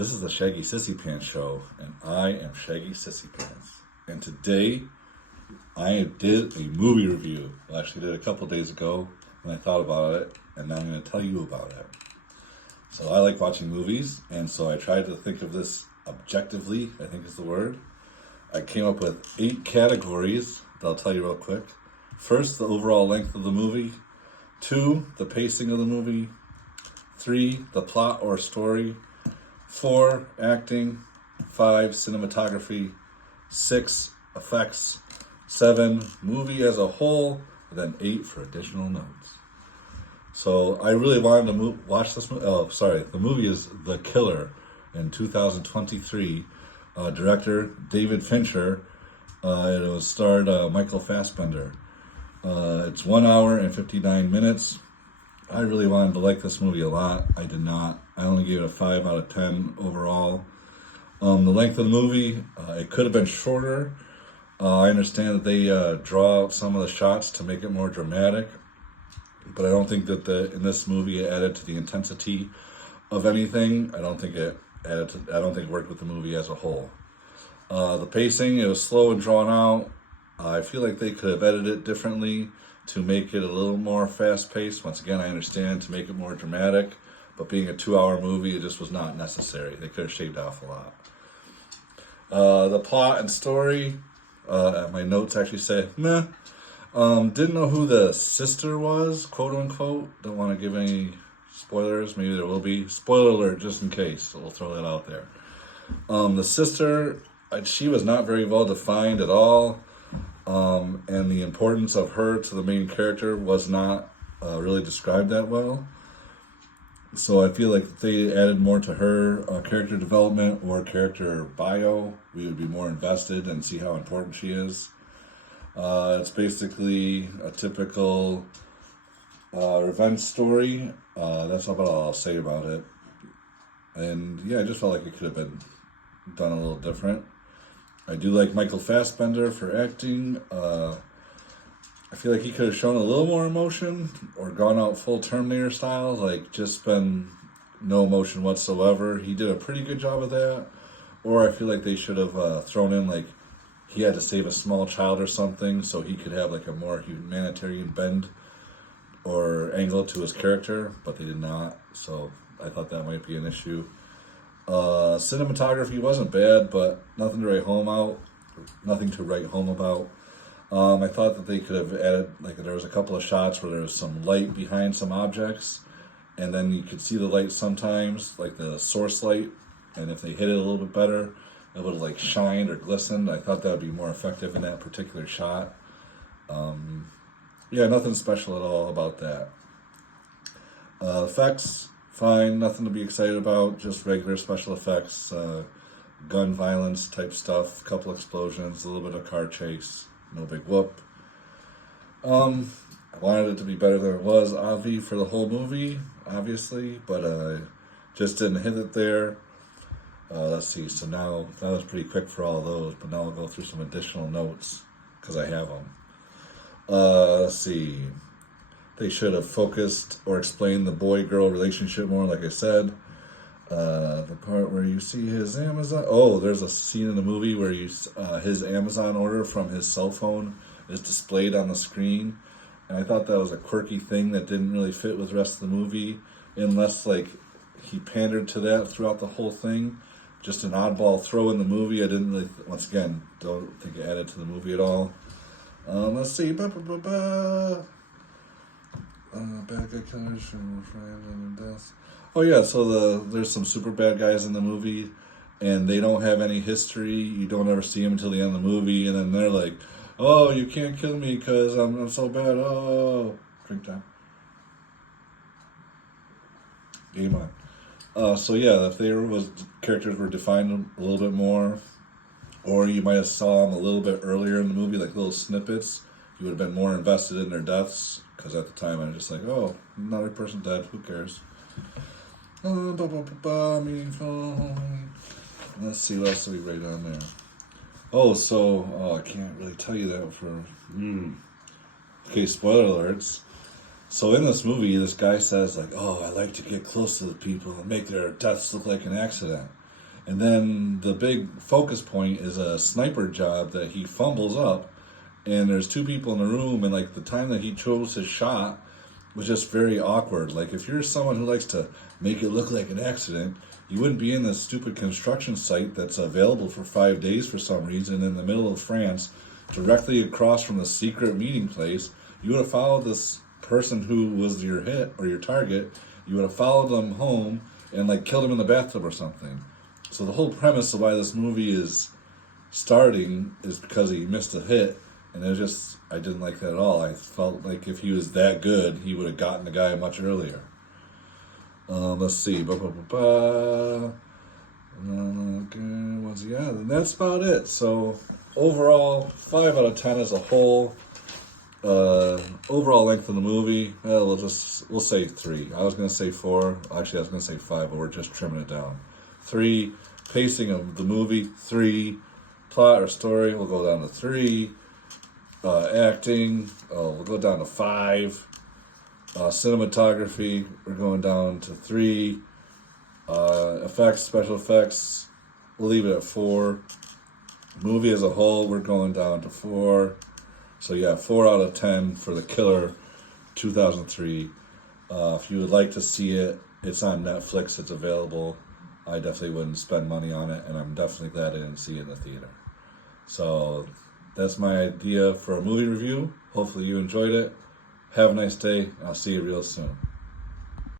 This is the Shaggy Sissy Pants Show, and I am Shaggy Sissy Pants. And today, I did a movie review. I actually did a couple days ago when I thought about it, and now I'm going to tell you about it. So I like watching movies, and so I tried to think of this objectively, I think is the word. I came up with 8 categories that I'll tell you real quick. First, the overall length of the movie. 2, the pacing of the movie. 3, the plot or story. 4, acting. 5, cinematography. 6, effects. 7, movie as a whole. And then 8 for additional notes. So I really wanted to watch this movie. Oh, sorry. The movie is The Killer in 2023. Director David Fincher. It was starred Michael Fassbender. It's 1 hour and 59 minutes. I really wanted to like this movie a lot. I did not. I only gave it a 5 out of 10 overall. The length of the movie, it could have been shorter. I understand that they draw out some of the shots to make it more dramatic, but I don't think that in this movie it added to the intensity of anything. I don't think it worked with the movie as a whole. The pacing, it was slow and drawn out. I feel like they could have edited it differently to make it a little more fast-paced. Once again, I understand, to make it more dramatic, but being a 2-hour movie, it just was not necessary. They could have shaved off a lot. The plot and story, my notes actually say, meh. Didn't know who the sister was, quote-unquote. Don't want to give any spoilers. Maybe there will be. Spoiler alert, just in case. So we'll throw that out there. The sister, she was not very well defined at all. And the importance of her to the main character was not really described that well. So I feel like if they added more to her character development or character bio, we would be more invested and see how important she is. It's basically a typical revenge story. That's about all I'll say about it. And yeah, I just felt like it could have been done a little different. I do like Michael Fassbender for acting. I feel like he could have shown a little more emotion or gone out full Terminator style, like just been no emotion whatsoever. He did a pretty good job of that. Or I feel like they should have thrown in like he had to save a small child or something so he could have like a more humanitarian bend or angle to his character, but they did not. So I thought that might be an issue. Cinematography wasn't bad, but nothing to write home about. I thought that they could have added, like there was a couple of shots where there was some light behind some objects, and then you could see the light sometimes, like the source light, and if they hit it a little bit better, it would have like shined or glistened. I thought that would be more effective in that particular shot. Yeah, nothing special at all about that. Effects, fine, nothing to be excited about, just regular special effects, gun violence type stuff, couple explosions, a little bit of car chase, no big whoop. I wanted it to be better than it was, Avi, for the whole movie, obviously, but just didn't hit it there. Let's see, so now, that was pretty quick for all those, but now I'll go through some additional notes, because I have them. Let's see. They should have focused or explained the boy-girl relationship more, like I said. The part where you see his Amazon... Oh, there's a scene in the movie where his Amazon order from his cell phone is displayed on the screen. And I thought that was a quirky thing that didn't really fit with the rest of the movie, unless, like, he pandered to that throughout the whole thing. Just an oddball throw in the movie. I didn't really... Once again, don't think it added to the movie at all. Let's see... bad guy killers from friend and death. Oh yeah, so there's some super bad guys in the movie, and they don't have any history. You don't ever see them until the end of the movie, and then they're like, "Oh, you can't kill me because I'm so bad." Oh, drink time. Game on. So yeah, if characters were defined a little bit more, or you might have saw them a little bit earlier in the movie, like little snippets, you would have been more invested in their deaths. Because at the time I was just like, oh, another person dead, who cares? Let's see, what else do we write on there? I can't really tell you that for... Okay, spoiler alerts. So in this movie, this guy says, like, oh, I like to get close to the people and make their deaths look like an accident. And then the big focus point is a sniper job that he fumbles up, and there's two people in the room, and like the time that he chose his shot was just very awkward. Like if you're someone who likes to make it look like an accident, you wouldn't be in this stupid construction site that's available for 5 days for some reason in the middle of France, directly across from the secret meeting place. You would have followed this person who was your hit or your target. You would have followed them home and like killed him in the bathtub or something. So the whole premise of why this movie is starting is because he missed a hit, and it was just, I didn't like that at all. I felt like if he was that good, he would have gotten the guy much earlier. Let's see. Okay, yeah, and that's about it. So overall, 5 out of 10 as a whole. Overall length of the movie, we'll say 3. I was gonna say 4. Actually, I was gonna say 5, but we're just trimming it down. 3. Pacing of the movie, 3. Plot or story, we'll go down to 3. Acting, we'll go down to 5. Cinematography, we're going down to 3. Special effects, we'll leave it at 4. Movie as a whole, we're going down to 4. So yeah, 4 out of 10 for The Killer, 2003. If you would like to see it, it's on Netflix, it's available. I definitely wouldn't spend money on it, and I'm definitely glad I didn't see it in the theater. So that's my idea for a movie review. Hopefully you enjoyed it. Have a nice day. I'll see you real soon.